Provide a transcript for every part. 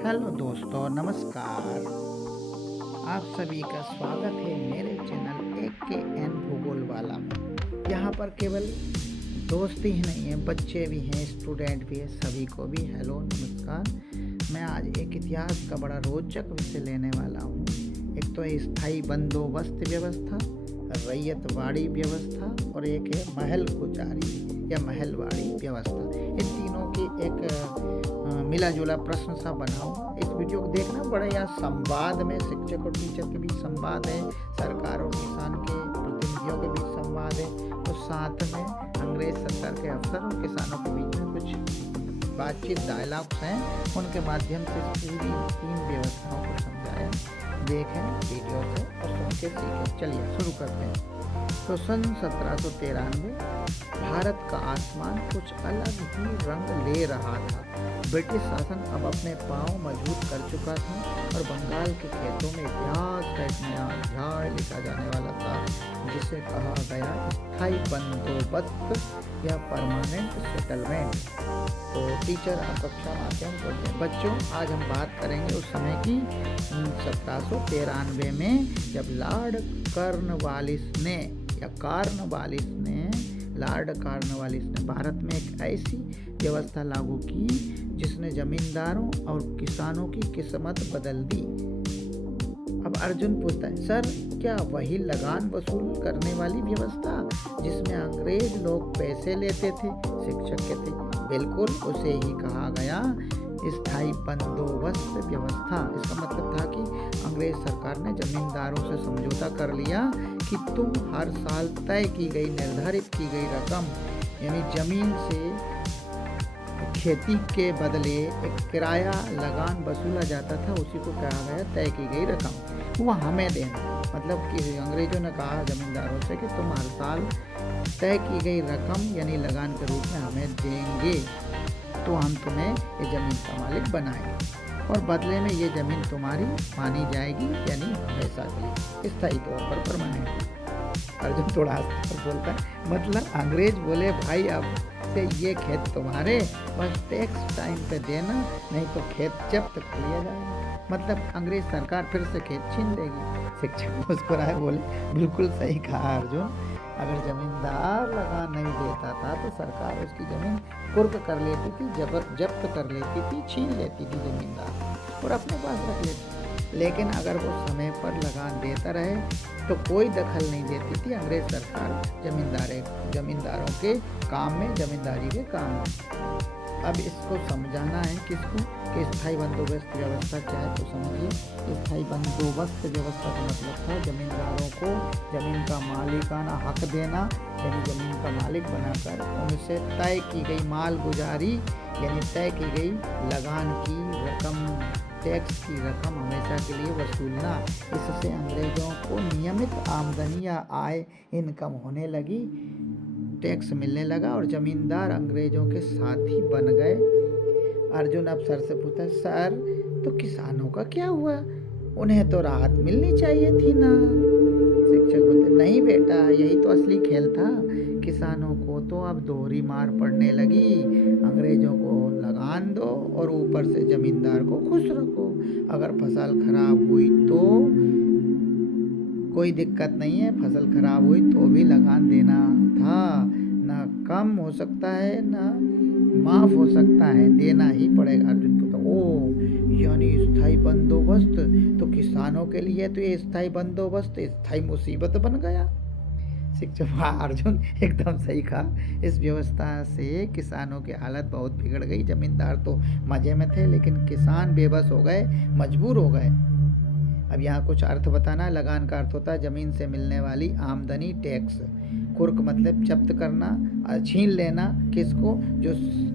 Hello दोस्तों, नमस्कार। आप सभी का स्वागत है मेरे चैनल AKN भूगोल वाला में। यहाँ पर केवल दोस्त ही नहीं है, बच्चे भी हैं, स्टूडेंट भी हैं, सभी को भी हेलो नमस्कार। मैं आज एक इतिहास का बड़ा रोचक विषय लेने वाला हूँ। एक तो है स्थायी बंदोबस्त व्यवस्था, रैयतवाड़ी व्यवस्था और एक है महल गुजारी या महलवाड़ी व्यवस्था। इन तीनों की एक मिला जुला प्रश्न सा बनाऊंगा। इस वीडियो को देखना बड़ा यहाँ संवाद में शिक्षक और टीचर के बीच संवाद है, सरकार और किसान के प्रतिनिधियों के बीच संवाद है, और साथ में अंग्रेज सरकार के अफसर और किसानों के बीच में कुछ बातचीत डायलॉग्स हैं। उनके माध्यम से पूरी तीन व्यवस्थाओं को समझाया। देखें वीडियो से और सुन के सीखें। चलिए शुरू करते हैं। तो सन 1793 भारत का आसमान कुछ अलग ही रंग ले रहा था। ब्रिटिश शासन अब अपने पांव मजबूत कर चुका था और बंगाल के खेतों में इतिहास का एक नया अध्याय लिखा जाने वाला था, जिसे कहा गया स्थायी बंदोबस्त या परमानेंट सेटलमेंट। तो टीचर आप कक्षा में आते हैं बोलते हैं, बच्चों आज हम बात करेंगे उस समय की 1793 में, जब लॉर्ड कॉर्नवालिस ने भारत में एक ऐसी व्यवस्था लागू की जिसने जमींदारों और किसानों की किस्मत बदल दी। अब अर्जुन पूछता है, सर क्या वही लगान वसूल करने वाली व्यवस्था जिसमें अंग्रेज लोग पैसे लेते थे? शिक्षक कहते, बिल्कुल उसे ही कहा गया स्थायी बंदोबस्त व्यवस्था। इसका मतलब था कि अंग्रेज सरकार ने जमींदारों से समझौता कर लिया कि तुम हर साल तय की गई निर्धारित की गई रकम, यानी जमीन से खेती के बदले एक किराया लगान वसूला जाता था, उसी को कहा गया तय की गई रकम, वो हमें देना। मतलब कि अंग्रेजों ने कहा जमींदारों से कि तुम हर साल तय की गई रकम यानी लगान के रूप में हमें देंगे, तो हम तुम्हें ये ज़मीन का मालिक बनाएंगे और बदले में ये ज़मीन तुम्हारी मानी जाएगी, यानी हमेशा के लिए स्थायी तौर पर परमानेंट। अर्जुन थोड़ा हंसकर बोलता है, मतलब अंग्रेज बोले भाई अब से ये खेत तुम्हारे, बस टैक्स टाइम पे देना, नहीं तो खेत जब्त कर लिया जाएगा। मतलब अंग्रेज सरकार फिर से खेत छीन लेगी। शिक्षक मुस्कुराए बोले, बिल्कुल सही कहा अर्जुन। अगर जमींदार लगान नहीं देता था तो सरकार उसकी जमीन कुर्क कर लेती थी, जब्त कर लेती थी, छीन लेती थी जमींदार और अपने पास रख लेती। लेकिन अगर वो समय पर लगान देता रहे तो कोई दखल नहीं देती थी अंग्रेज सरकार जमींदारों के काम में, जमींदारी के काम में। अब इसको समझाना है किसको कि स्थायी बंदोबस्त व्यवस्था क्या है, तो समझिए। स्थायी बंदोबस्त व्यवस्था का मतलब था जमींदारों को जमीन का मालिकाना हक देना, यानी जमीन का मालिक बनाकर उनसे तय की गई माल गुजारी यानी तय की गई लगान की रकम, टैक्स की रकम हमेशा के लिए वसूलना। इससे अंग्रेजों को नियमित आमदनी या आय इनकम होने लगी, टैक्स मिलने लगा और जमींदार अंग्रेजों के साथी बन गए। अर्जुन अब सर से पूछता है, सर तो किसानों का क्या हुआ? उन्हें तो राहत मिलनी चाहिए थी ना? शिक्षक बोलते, नहीं बेटा, यही तो असली खेल था। किसानों को तो अब दोहरी मार पड़ने लगी, अंग्रेजों को लगान दो और ऊपर से जमींदार को खुश रखो। अगर फसल खराब हुई तो कोई दिक्कत नहीं है, फसल खराब हुई तो भी लगान देना था, ना कम हो सकता है ना माफ हो सकता है, देना ही पड़ेगा। अर्जुन पूछता, ओ यानी स्थायी बंदोबस्त तो किसानों के लिए, तो ये स्थायी बंदोबस्त स्थायी मुसीबत बन गया। शिक्षक, वाह अर्जुन एकदम सही कहा। इस व्यवस्था से किसानों की हालत बहुत बिगड़ गई। जमींदार तो मजे में थे लेकिन किसान बेबस हो गए, मजबूर हो गए। अब यहाँ कुछ अर्थ बताना है। लगान का अर्थ होता है जमीन से मिलने वाली आमदनी, टैक्स। कुर्क मतलब जब्त करना, छीन लेना, किसको? जो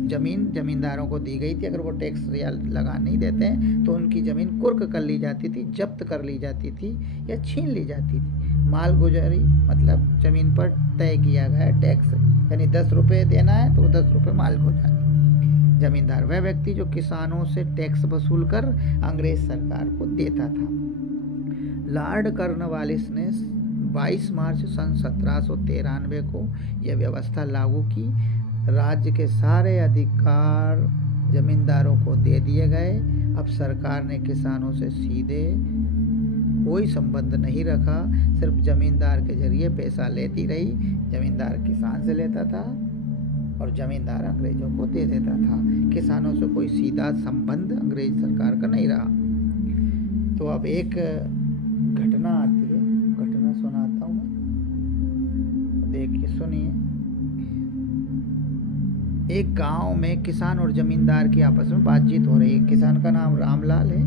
जमीन जमींदारों को दी गई थी, अगर वो टैक्स या लगान नहीं देते हैं तो उनकी ज़मीन कुर्क कर ली जाती थी, जब्त कर ली जाती थी या छीन ली जाती थी। माल गुजारी मतलब ज़मीन पर तय किया गया टैक्स, यानी 10 रुपये देना है तो 10 रुपये माल गुजारी। जमींदार वह व्यक्ति जो किसानों से टैक्स वसूल कर अंग्रेज सरकार को देता था। लॉर्ड कॉर्नवालिस ने 22 मार्च सन 1793 को यह व्यवस्था लागू की। राज्य के सारे अधिकार जमींदारों को दे दिए गए अब सरकार ने किसानों से सीधे कोई संबंध नहीं रखा, सिर्फ जमींदार के जरिए पैसा लेती रही। जमींदार किसान से लेता था और जमींदार अंग्रेजों को दे देता था। किसानों से कोई सीधा संबंध अंग्रेज सरकार का नहीं रहा। तो अब एक घटना आती है, घटना सुनाता हूँ मैं, देखिए सुनिए। एक गांव में किसान और जमींदार की आपस में बातचीत हो रही है। किसान का नाम रामलाल है।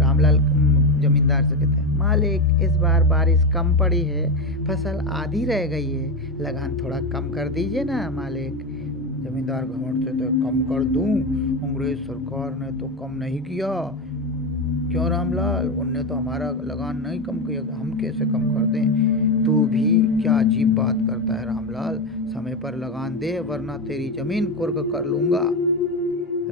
रामलाल जमींदार से कहते हैं, मालिक इस बार बारिश कम पड़ी है, फसल आधी रह गई है, लगान थोड़ा कम कर दीजिए ना मालिक। जमींदार घमंड से, तो कम कर दूं? अंग्रेज सरकार ने तो कम नहीं किया। क्यों रामलाल, उनने तो हमारा लगान नहीं कम किया, हम कैसे कम कर दें? तू भी क्या अजीब बात करता है रामलाल, समय पर लगान दे वरना तेरी जमीन कुर्क कर लूंगा।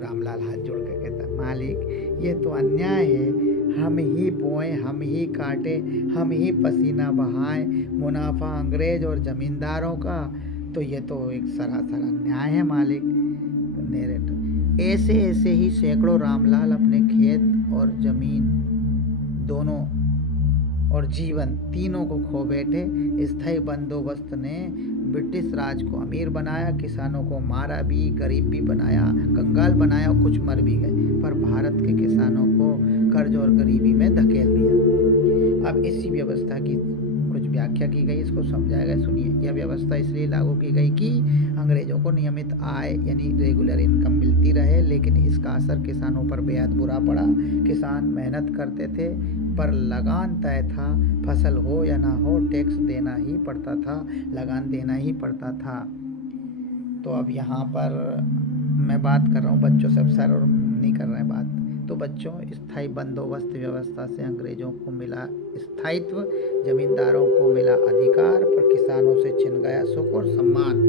रामलाल हाथ जोड़ के कहता है, मालिक ये तो अन्याय है, हम ही बोएं, हम ही काटे, हम ही पसीना बहाएं, मुनाफा अंग्रेज और जमींदारों का, तो ये तो एक सरासर अन्याय है मालिक। ऐसे ऐसे ही सैकड़ों रामलाल अपने खेत और जमीन दोनों और जीवन तीनों को खो बैठे। स्थायी बंदोबस्त ने ब्रिटिश राज को अमीर बनाया, किसानों को मारा भी, गरीब भी बनाया, कंगाल बनाया और कुछ मर भी गए, पर भारत के किसानों को कर्ज और गरीबी में धकेल दिया। अब इसी व्यवस्था की कुछ व्याख्या की गई, इसको समझाया गया, सुनिए। यह व्यवस्था इसलिए लागू की गई कि अंग्रेजों को नियमित आय यानी रेगुलर इनकम मिलती रहे, लेकिन इसका असर किसानों पर बेहद बुरा पड़ा। किसान मेहनत करते थे पर लगान तय था, फसल हो या ना हो टैक्स देना ही पड़ता था, लगान देना ही पड़ता था। तो अब यहाँ पर मैं बात कर रहा हूँ बच्चों से, अब सर और नहीं कर रहे हैं बात। तो बच्चों, स्थायी बंदोबस्त व्यवस्था से अंग्रेजों को मिला स्थायित्व, जमींदारों को मिला अधिकार, पर किसानों से छिन गया सुख और सम्मान।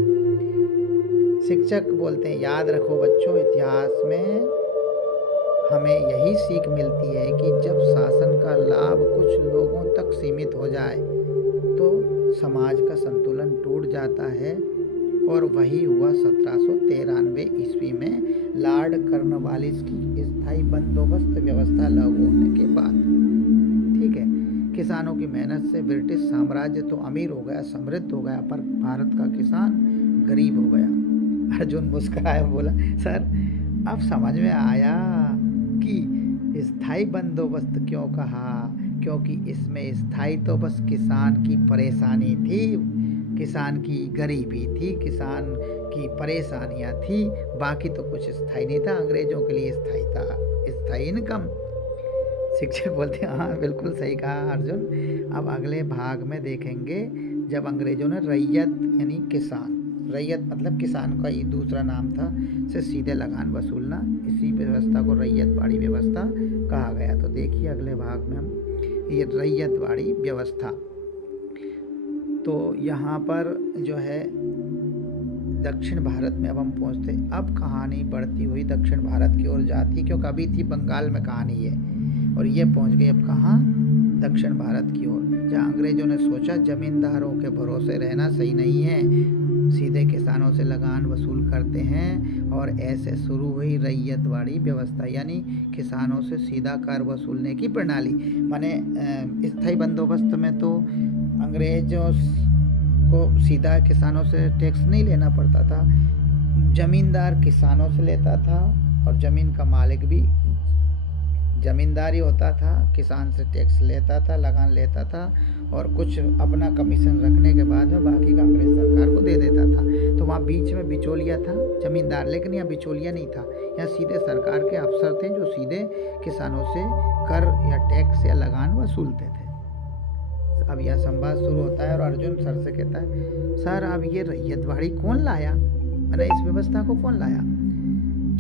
शिक्षक बोलते हैं, याद रखो बच्चों, इतिहास में हमें यही सीख मिलती है कि जब शासन का लाभ कुछ लोगों तक सीमित हो जाए तो समाज का संतुलन टूट जाता है। और वही हुआ 1793 ईस्वी में लॉर्ड कॉर्नवालिस की स्थायी बंदोबस्त व्यवस्था लागू होने के बाद। ठीक है, किसानों की मेहनत से ब्रिटिश साम्राज्य तो अमीर हो गया, समृद्ध हो गया, पर भारत का किसान गरीब हो गया। अर्जुन मुस्कुराया, बोला, सर अब समझ में आया कि स्थायी बंदोबस्त क्यों कहा, क्योंकि इसमें स्थायी तो बस किसान की परेशानी थी, किसान की गरीबी थी, किसान की परेशानियां थी, बाकी तो कुछ स्थायी नहीं था। अंग्रेजों के लिए स्थायी था स्थायी इनकम। शिक्षक बोलते हैं, हाँ बिल्कुल सही कहा अर्जुन। अब अगले भाग में देखेंगे जब अंग्रेजों ने रैयत यानी किसान, रैयत मतलब किसान का ही दूसरा नाम था, से सीधे लगान वसूलना, इसी व्यवस्था को रैयतवाड़ी व्यवस्था कहा गया। तो देखिए अगले भाग में हम ये रैयतवाड़ी व्यवस्था। तो यहाँ पर जो है दक्षिण भारत में अब हम पहुँचते, अब कहानी बढ़ती हुई दक्षिण भारत की ओर जाती, क्योंकि अभी थी बंगाल में कहानी है और ये पहुँच गई अब कहाँ, दक्षिण भारत की ओर, जहाँ अंग्रेजों ने सोचा जमींदारों के भरोसे रहना सही नहीं है, सीधे किसानों से लगान वसूल करते हैं। और ऐसे शुरू हुई रैयतवाड़ी व्यवस्था, यानी किसानों से सीधा कर वसूलने की प्रणाली। माने स्थायी बंदोबस्त में तो अंग्रेजों को सीधा किसानों से टैक्स नहीं लेना पड़ता था, जमींदार किसानों से लेता था और ज़मीन का मालिक भी जमींदारी होता था, किसान से टैक्स लेता था, लगान लेता था और कुछ अपना कमीशन रखने के बाद में बाकी का अंग्रेज सरकार को दे देता था। तो वहाँ बीच में बिचौलिया था जमींदार, लेकिन यहाँ बिचौलिया नहीं था, यहाँ सीधे सरकार के अफसर थे जो सीधे किसानों से कर या टैक्स या लगान वसूलते थे। अब यह संवाद शुरू होता है और अर्जुन सर से कहता है, सर अब ये रैयतवाड़ी कौन लाया, मैंने इस व्यवस्था को कौन लाया,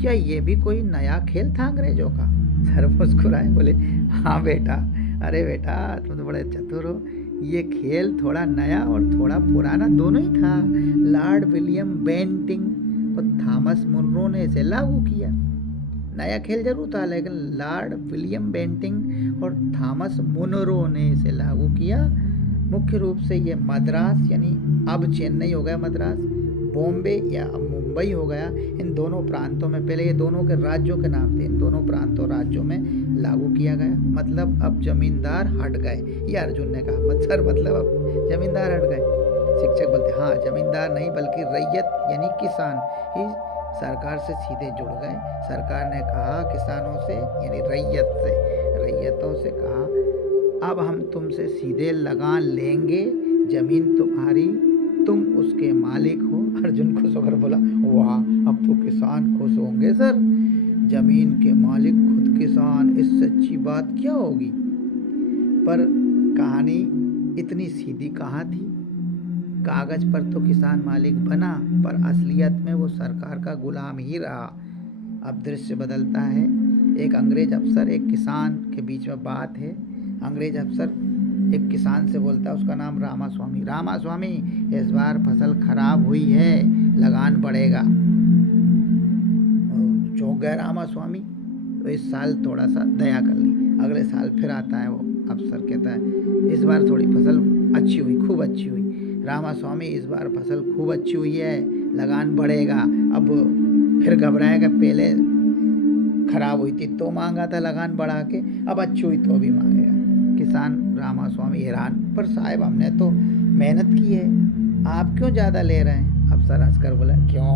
क्या ये भी कोई नया खेल था अंग्रेजों का? सर मुस्कुराए, बोले, हाँ बेटा, अरे बेटा तुम तो बड़े चतुर हो, ये खेल थोड़ा नया और थोड़ा पुराना दोनों ही था। लॉर्ड विलियम बेंटिंग और थॉमस मुनरो ने इसे लागू किया। नया खेल जरूर था, लेकिन लॉर्ड विलियम बेंटिंग और थॉमस मुनरो ने इसे लागू किया। मुख्य रूप से ये मद्रास यानी अब चेन्नई हो गया मद्रास, बॉम्बे या मुंबई हो गया। इन दोनों प्रांतों में, पहले ये दोनों के राज्यों के नाम थे, इन दोनों प्रांतों राज्यों में लागू किया गया। मतलब अब जमींदार हट गए, ये अर्जुन ने कहा। सर मतलब अब जमींदार हट गए? शिक्षक बोलते हाँ, जमींदार नहीं बल्कि रैयत यानी किसान ही सरकार से सीधे जुड़ गए। सरकार ने कहा किसानों से यानी रैयतों से कहा, अब हम तुमसे सीधे लगान लेंगे, जमीन तुम्हारी, तुम उसके मालिक हो। अर्जुन खुश होकर बोला, वाह, अब तो किसान खुश होंगे सर, जमीन के मालिक खुद किसान, इससे अच्छी बात क्या होगी। पर कहानी इतनी सीधी कहाँ थी। कागज पर तो किसान मालिक बना, पर असलियत में वो सरकार का गुलाम ही रहा। अब दृश्य बदलता है। एक अंग्रेज अफसर एक किसान के बीच में बात है। अंग्रेज अफसर एक किसान से बोलता है, उसका नाम रामास्वामी। रामास्वामी, इस बार फसल खराब हुई है, लगान बढ़ेगा। चौंक गया रामास्वामी, तो इस साल थोड़ा सा दया कर ली। अगले साल फिर आता है वो अफसर, कहता है इस बार थोड़ी फसल अच्छी हुई, खूब अच्छी हुई। रामास्वामी, इस बार फसल खूब अच्छी हुई है, लगान बढ़ेगा। अब फिर घबराएगा, पहले खराब हुई थी तो मांगा था लगान बढ़ा के, अब अच्छी हुई तो भी मांगेगा। किसान रामास्वामी हैरान, पर साहब हमने तो मेहनत की है, आप क्यों ज़्यादा ले रहे हैं। अफसर हंसकर बोला, क्यों,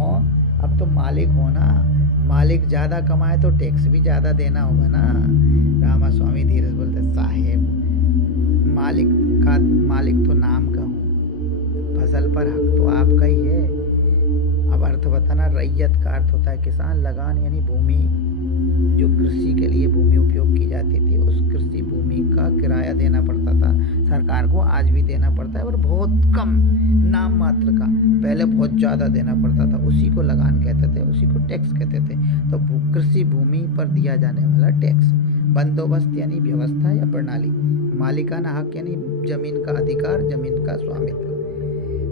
अब तो मालिक हो ना, मालिक ज़्यादा कमाए तो टैक्स भी ज़्यादा देना होगा ना। रामास्वामी धीरे से बोलते, साहेब मालिक तो नाम का हूँ, फसल पर हक तो आपका ही है। अब अर्थ बताना। रैयत का अर्थ होता है किसान, लगान यानी भूमि, जो कृषि के लिए भूमि उपयोग की जाती थी, उस कृषि भूमि का किराया देना पड़ता था सरकार को, आज भी देना पड़ता है, और बहुत कम, नाम मात्र का। पहले बहुत ज़्यादा देना पड़ता था, उसी को लगान कहते थे, उसी को टैक्स कहते थे। तो कृषि भूमि पर दिया जाने वाला टैक्स। बंदोबस्त यानी व्यवस्था या प्रणाली। मालिकाना हक यानी जमीन का अधिकार, जमीन का स्वामित्व।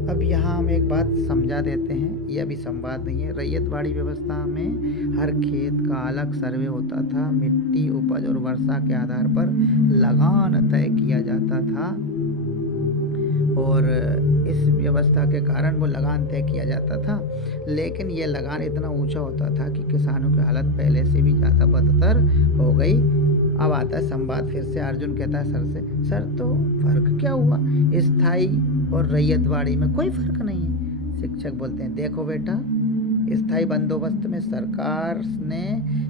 अब यहाँ हम एक बात समझा देते हैं, यह भी संवाद नहीं है। रैयतवाड़ी व्यवस्था में हर खेत का अलग सर्वे होता था, मिट्टी, उपज और वर्षा के आधार पर लगान तय किया जाता था, और इस व्यवस्था के कारण वो लगान तय किया जाता था। लेकिन ये लगान इतना ऊंचा होता था कि किसानों की हालत पहले से भी ज़्यादा बदतर हो गई। अब आता है संवाद फिर से। अर्जुन कहता है सर से, सर तो फर्क क्या हुआ, स्थायी और रैयतवाड़ी में कोई फर्क नहीं है। शिक्षक बोलते हैं, देखो बेटा, स्थायी बंदोबस्त में सरकार ने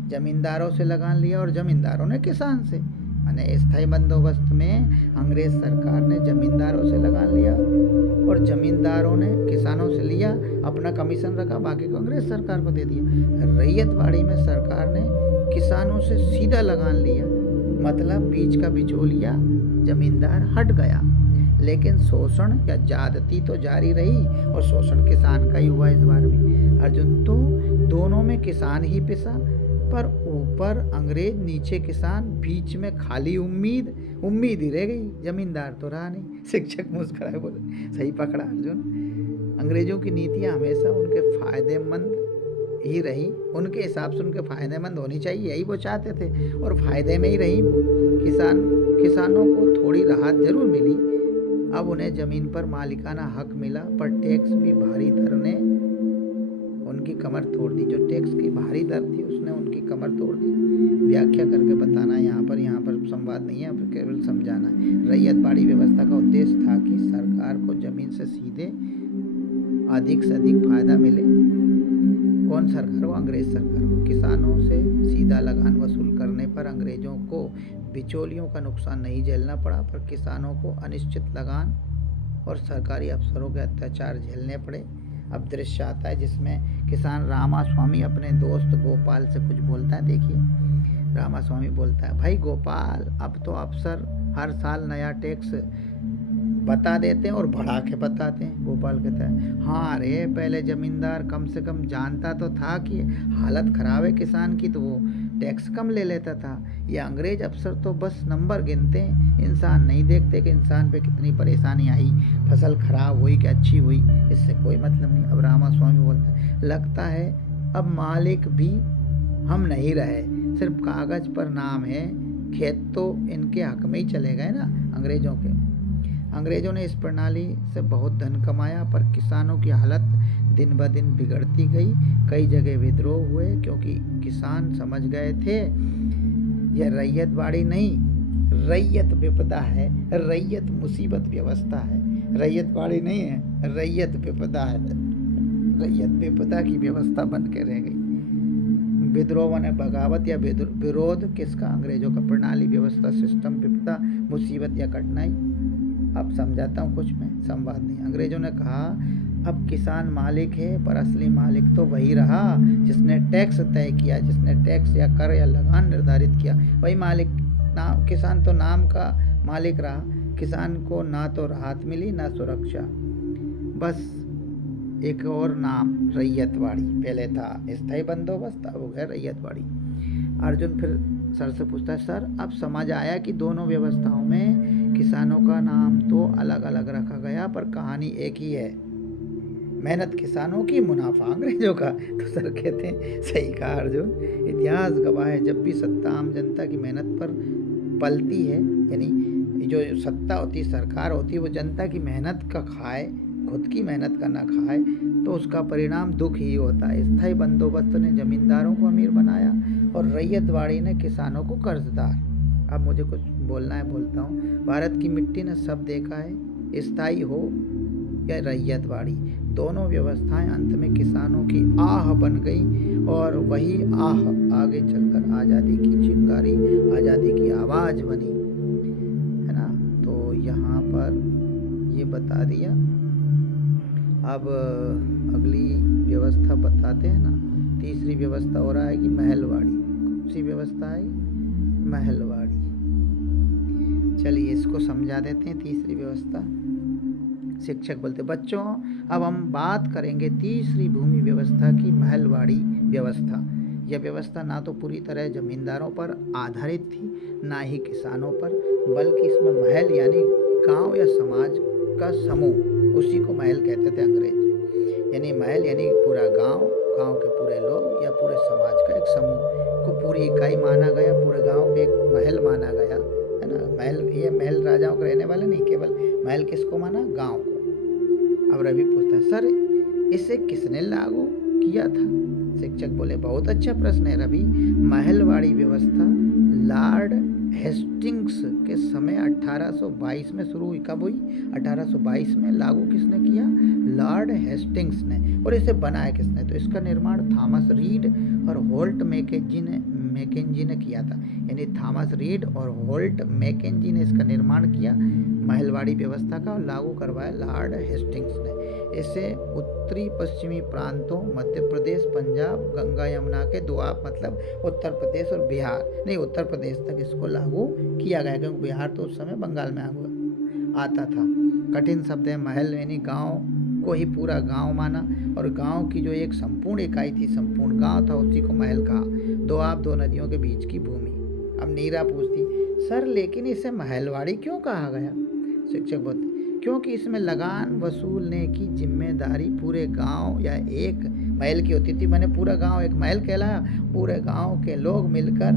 जमींदारों से लगान लिया और जमींदारों ने किसान से। माने स्थायी बंदोबस्त में अंग्रेज सरकार ने जमींदारों से लगान लिया और जमींदारों ने किसानों से लिया, अपना कमीशन रखा, बाकी को अंग्रेज सरकार को दे दिया। रैयतवाड़ी में सरकार ने किसानों से सीधा लगान लिया, मतलब बीच का बिचौलिया जमींदार हट गया। लेकिन शोषण या ज्यादती तो जारी रही, और शोषण किसान का ही हुआ इस बार भी। अर्जुन, तो दोनों में किसान ही पिसा, पर ऊपर अंग्रेज, नीचे किसान, बीच में खाली उम्मीद ही रह गई, जमींदार तो रहा नहीं। शिक्षक मुस्कुराए, बोले, सही पकड़ा अर्जुन। अंग्रेजों की नीतियाँ हमेशा उनके फायदेमंद ही रही, उनके हिसाब से उनके फायदेमंद होनी चाहिए, यही वो चाहते थे, और फायदे में ही रही। किसानों को थोड़ी राहत जरूर मिली। अब उन्हें जमीन पर मालिकाना हक मिला, पर टैक्स भी भारी दर ने उनकी कमर तोड़ दी। जो टैक्स की भारी दर थी उसने उनकी कमर तोड़ दी। व्याख्या करके बताना यहाँ पर संवाद नहीं है, फिर केवल समझाना है। रैयतवाड़ी व्यवस्था का उद्देश्य था कि सरकार को जमीन से सीधे अधिक से अधिक फायदा मिले। कौन सरकार को? अंग्रेज सरकार को। किसानों से सीधा लगान वसूल करने पर अंग्रेजों को बिचौलियों का नुकसान नहीं झेलना पड़ा, पर किसानों को अनिश्चित लगान और सरकारी अफसरों के अत्याचार झेलने पड़े। अब दृश्य आता है जिसमें किसान रामास्वामी अपने दोस्त गोपाल से कुछ बोलता है। देखिए, रामास्वामी बोलता है, भाई गोपाल, अब तो अफसर हर साल नया टैक्स बता देते हैं और बढ़ा के बताते हैं। गोपाल कहता है, हाँ रे, पहले जमींदार कम से कम जानता तो था कि हालत खराब है किसान की, तो वो टैक्स कम ले लेता था। ये अंग्रेज अफसर तो बस नंबर गिनते हैं, इंसान नहीं देखते कि इंसान पे कितनी परेशानी आई, फसल खराब हुई कि अच्छी हुई, इससे कोई मतलब नहीं। अब रामास्वामी बोलता है, लगता है अब मालिक भी हम नहीं रहे, सिर्फ कागज पर नाम है, खेत तो इनके हक में ही चले गए ना, अंग्रेजों के। अंग्रेजों ने इस प्रणाली से बहुत धन कमाया, पर किसानों की हालत दिन ब दिन बिगड़ती गई। कई जगह विद्रोह हुए क्योंकि किसान समझ गए थे यह रैयतवाड़ी नहीं, रैयत विपदा है, रैयत मुसीबत व्यवस्था है। रैयतवाड़ी नहीं है, रैयत विपदा है, रैयत विपदा की व्यवस्था बन के रह गई। विद्रोह ने बगावत या विरोध किसका? अंग्रेजों का। प्रणाली, व्यवस्था, सिस्टम, विपदा, मुसीबत या कठिनाई। अब समझाता हूँ कुछ में, संवाद नहीं। अंग्रेजों ने कहा अब किसान मालिक है, पर असली मालिक तो वही रहा जिसने टैक्स तय किया, जिसने टैक्स या कर या लगान निर्धारित किया, वही मालिक। किसान तो नाम का मालिक रहा। किसान को ना तो राहत मिली ना सुरक्षा, बस एक और नाम रैयतवाड़ी। पहले था स्थायी बंदोबस्त, अब हो गया रैयतवाड़ी। अर्जुन फिर सर से पूछता है, सर अब समझ आया कि दोनों व्यवस्थाओं में किसानों का नाम तो अलग अलग रखा गया पर कहानी एक ही है। मेहनत किसानों की, मुनाफा अंग्रेजों का। तो सर कहते हैं सही कहा अर्जुन, इतिहास गवाह है जब भी सत्ता आम जनता की मेहनत पर पलती है, यानी जो सत्ता होती है, सरकार होती है, वो जनता की मेहनत का खाए, खुद की मेहनत का ना खाए, तो उसका परिणाम दुख ही होता है। स्थायी बंदोबस्त ने जमींदारों को अमीर बनाया और रैयतवाड़ी ने किसानों को कर्जदार। अब मुझे कुछ बोलना है, बोलता हूँ। भारत की मिट्टी ने सब देखा है, स्थायी हो या रैयतवाड़ी, दोनों व्यवस्थाएं अंत में किसानों की आह बन गई और वही आह आगे चलकर आज़ादी की चिंगारी, आज़ादी की आवाज़ बनी, है ना। तो यहाँ पर ये बता दिया। अब अगली व्यवस्था बताते हैं ना। तीसरी व्यवस्था हो रहा है कि महलवाड़ी। कौन सी व्यवस्था है? महलवाड़ी। चलिए इसको समझा देते हैं। तीसरी व्यवस्था, शिक्षक बोलते, बच्चों अब हम बात करेंगे तीसरी भूमि व्यवस्था की, महलवाड़ी व्यवस्था। यह व्यवस्था ना तो पूरी तरह जमींदारों पर आधारित थी, ना ही किसानों पर, बल्कि इसमें महल यानी गांव या समाज का समूह, उसी को महल कहते थे अंग्रेज। यानी महल यानी पूरा गांव, गांव के पूरे लोग या पूरे समाज का एक समूह को पूरी इकाई माना गया, पूरे गांव को एक महल माना गया, है ना। महल, ये महल राजाओं के रहने वाले नहीं, केवल महल किसको माना? गांव को। अब रवि पूछता है, सर इसे किसने लागू किया था? शिक्षक बोले, बहुत अच्छा प्रश्न है रवि। महलवाड़ी व्यवस्था लॉर्ड हेस्टिंग्स के समय 1822 में शुरू हुई। कब हुई? 1822 में। लागू किसने किया? लॉर्ड हेस्टिंग्स ने। और इसे बनाया किसने? तो इसका निर्माण थॉमस रीड और होल्ट मैकेंजी ने किया था। यानी थॉमस रीड और होल्ट मैकेंजी ने इसका निर्माण किया, महलवाड़ी व्यवस्था का, और लागू करवाया लॉर्ड हेस्टिंग्स ने। इसे उत्तरी पश्चिमी प्रांतों, मध्य प्रदेश, पंजाब, गंगा यमुना के दोआब, मतलब उत्तर प्रदेश और बिहार, नहीं उत्तर प्रदेश तक इसको लागू किया गया, क्योंकि बिहार तो उस समय बंगाल में आता था। कठिन शब्द है महल, यानी गांव को ही पूरा गांव माना, और गांव की जो एक संपूर्ण इकाई थी, संपूर्ण गांव था, उसी को महल कहा। दोआब, दो नदियों के बीच की भूमि। अब नीरा पूछती, सर लेकिन इसे महलवाड़ी क्यों कहा गया? शिक्षक बोलते, क्योंकि इसमें लगान वसूलने की जिम्मेदारी पूरे गांव या एक महल की होती थी। मैंने पूरा गांव एक महल कहलाया, पूरे गांव के लोग मिलकर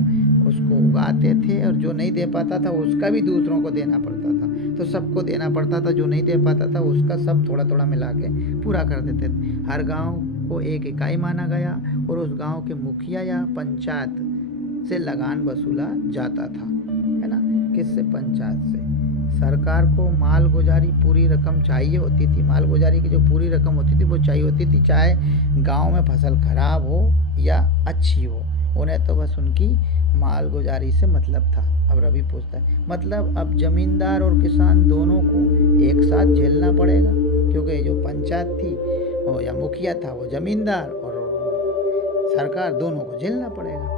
उसको उगाते थे, और जो नहीं दे पाता था उसका भी दूसरों को देना पड़ता था। तो सबको देना पड़ता था, जो नहीं दे पाता था उसका सब थोड़ा थोड़ा मिला के पूरा कर देते थे। हर गांव को एक इकाई माना गया, और उस गांव के मुखिया या पंचायत से लगान वसूला जाता था, है ना। किससे? पंचायत से। सरकार को मालगुजारी पूरी रकम चाहिए होती थी। मालगुजारी की जो पूरी रकम होती थी वो चाहिए होती थी, चाहे गांव में फसल खराब हो या अच्छी हो, उन्हें तो बस उनकी मालगुजारी से मतलब था। अब रवि पूछता है, मतलब अब जमींदार और किसान दोनों को एक साथ झेलना पड़ेगा, क्योंकि जो पंचायत थी या मुखिया था वो जमींदार, और सरकार, दोनों को झेलना पड़ेगा।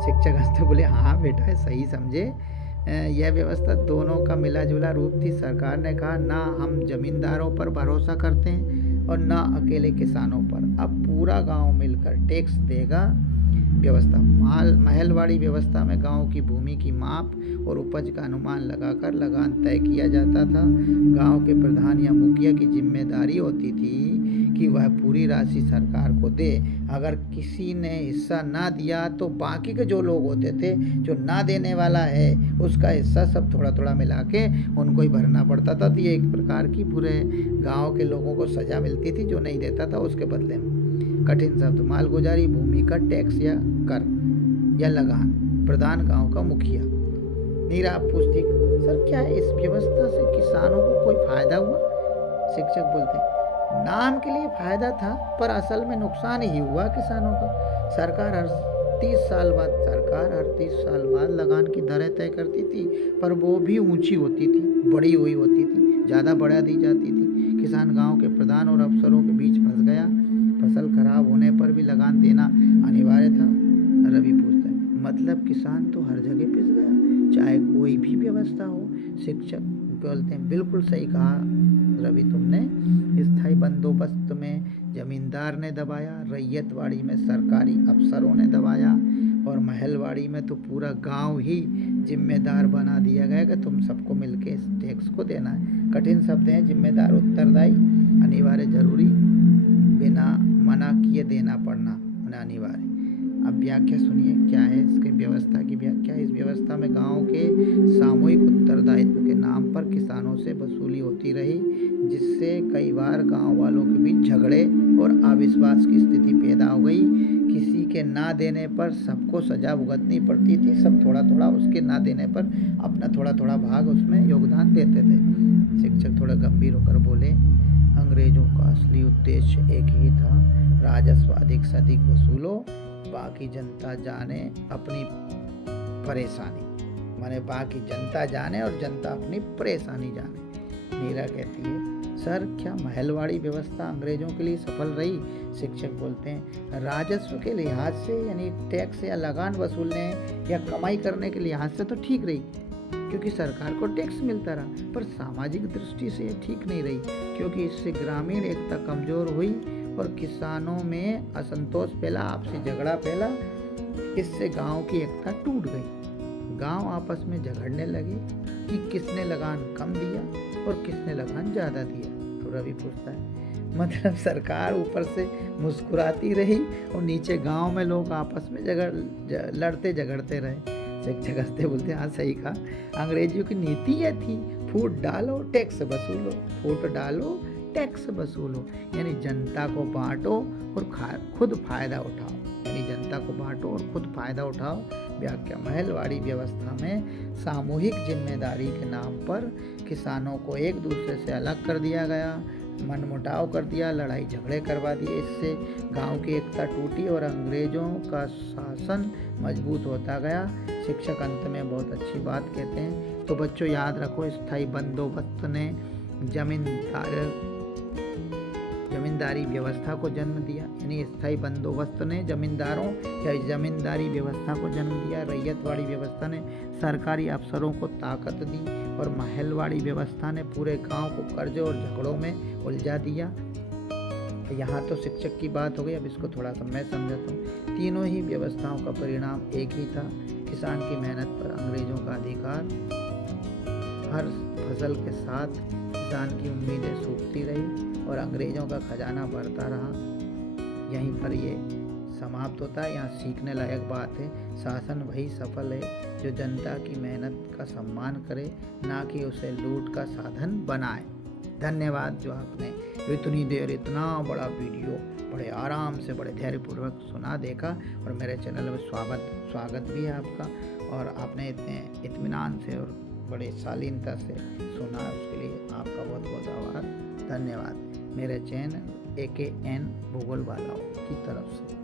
शिक्षक हंसते बोले, हाँ बेटा सही समझे, यह व्यवस्था दोनों का मिला जुला रूप थी। सरकार ने कहा, ना हम जमींदारों पर भरोसा करते हैं और ना अकेले किसानों पर, अब पूरा गांव मिलकर टैक्स देगा व्यवस्था। महलवाड़ी व्यवस्था में गांव की भूमि की माप और उपज का अनुमान लगाकर लगान तय किया जाता था। गांव के प्रधान या मुखिया की जिम्मेदारी होती थी कि वह पूरी राशि सरकार को दे। अगर किसी ने हिस्सा ना दिया तो बाकी के जो लोग होते थे, जो ना देने वाला है, उसका हिस्सा सब थोड़ा थोड़ा मिला के उनको ही भरना पड़ता था। तो ये एक प्रकार की पूरे गांव के लोगों को सजा मिलती थी जो नहीं देता था उसके बदले में। कठिन शब्द मालगुजारी, भूमि का टैक्स या कर या लगान, प्रधान गांव का मुखिया। नीरा पूछती, सर क्या इस व्यवस्था से किसानों को कोई फायदा हुआ? शिक्षक बोलते, नाम के लिए फायदा था पर असल में नुकसान ही हुआ किसानों का। सरकार हर 30 साल बाद लगान की दरें तय करती थी, पर वो भी ऊंची होती थी, बड़ी हुई होती थी, ज़्यादा बढ़ा दी जाती थी। किसान गांव के प्रधान और अफसरों के बीच फंस गया। फसल खराब होने पर भी लगान देना अनिवार्य था। रवि पूछता है, मतलब किसान तो हर जगह पिस गया, चाहे कोई भी व्यवस्था हो? शिक्षक बोलते हैं, बिल्कुल सही कहा रवि तुमने। स्थायी बंदोबस्त में जमींदार ने दबाया, रैयतवाड़ी में सरकारी अफसरों ने दबाया और महलवाड़ी में तो पूरा गांव ही जिम्मेदार बना दिया गया कि तुम सबको मिलके इस टैक्स को देना है। कठिन शब्द हैं जिम्मेदार, उत्तरदायी, अनिवार्य, जरूरी, बिना मना किए देना पड़ना, अनिवार्य। अब व्याख्या सुनिए, क्या है इसके व्यवस्था की व्याख्या। इस व्यवस्था में गांव के सामूहिक उत्तरदायित्व के नाम पर किसानों से वसूली होती रही, जिससे कई बार गांव वालों के बीच झगड़े और अविश्वास की स्थिति पैदा हो गई। किसी के ना देने पर सबको सजा भुगतनी पड़ती थी। सब थोड़ा थोड़ा उसके ना देने पर अपना थोड़ा थोड़ा भाग उसमें योगदान देते थे। शिक्षक थोड़ा गंभीर होकर बोले, अंग्रेजों का असली उद्देश्य एक ही था, राजस्व अधिक से अधिक वसूलो, बाकी जनता जाने अपनी परेशानी। माने बाकी जनता जाने और जनता अपनी परेशानी जाने। नीरा कहती है, सर क्या महलवाड़ी व्यवस्था अंग्रेजों के लिए सफल रही? शिक्षक बोलते हैं, राजस्व के लिहाज से यानी टैक्स या लगान वसूलने या कमाई करने के लिहाज से तो ठीक रही, क्योंकि सरकार को टैक्स मिलता रहा, पर सामाजिक दृष्टि से ठीक नहीं रही, क्योंकि इससे ग्रामीण एकता कमजोर हुई और किसानों में असंतोष फैला, आपसी झगड़ा फैला। इससे गांव की एकता टूट गई। गांव आपस में झगड़ने लगे कि किसने लगान कम दिया और किसने लगान ज़्यादा दिया। तो रवि पूछता है, मतलब सरकार ऊपर से मुस्कुराती रही और नीचे गांव में लोग आपस में लड़ते झगड़ते रहे। शिक्षक हंसते बोलते, हाँ सही कहा, अंग्रेजियों की नीति यह थी, फूट डालो टैक्स वसूलो, फूट डालो टैक्स वसूलो, यानी जनता को बांटो और खुद फायदा उठाओ, यानी जनता को बांटो और खुद फायदा उठाओ। व्याख्या, महलवाड़ी व्यवस्था में सामूहिक जिम्मेदारी के नाम पर किसानों को एक दूसरे से अलग कर दिया गया, मनमुटाव कर दिया, लड़ाई झगड़े करवा दिए। इससे गांव की एकता टूटी और अंग्रेजों का शासन मजबूत होता गया। शिक्षक अंत में बहुत अच्छी बात कहते हैं, तो बच्चों याद रखो, स्थायी बंदोबस्त ने जमींदारी व्यवस्था को जन्म दिया, यानी स्थायी बंदोबस्त ने जमींदारों या जमींदारी व्यवस्था को जन्म दिया। रैयतवाड़ी व्यवस्था ने सरकारी अफसरों को ताकत दी और महलवाड़ी व्यवस्था ने पूरे गांव को कर्जों और झगड़ों में उलझा दिया। यहाँ तो शिक्षक की बात हो गई, अब इसको थोड़ा सा मैं समझाता हूँ। तीनों ही व्यवस्थाओं का परिणाम एक ही था, किसान की मेहनत पर अंग्रेजों का अधिकार। हर फसल के साथ किसान की उम्मीदें सूखती रही और अंग्रेजों का खजाना बढ़ता रहा। यहीं पर ये समाप्त होता है। यहाँ सीखने लायक बात है, शासन वही सफल है जो जनता की मेहनत का सम्मान करे, ना कि उसे लूट का साधन बनाए। धन्यवाद जो आपने इतनी देर इतना बड़ा वीडियो बड़े आराम से बड़े धैर्यपूर्वक सुना देखा, और मेरे चैनल में स्वागत भी है आपका, और आपने इतने इत्मीनान से और बड़े शालीनता से सुना, उसके लिए आपका बहुत बहुत आभार, धन्यवाद। मेरे चैनल AKN भूगोल वालाओं की तरफ से।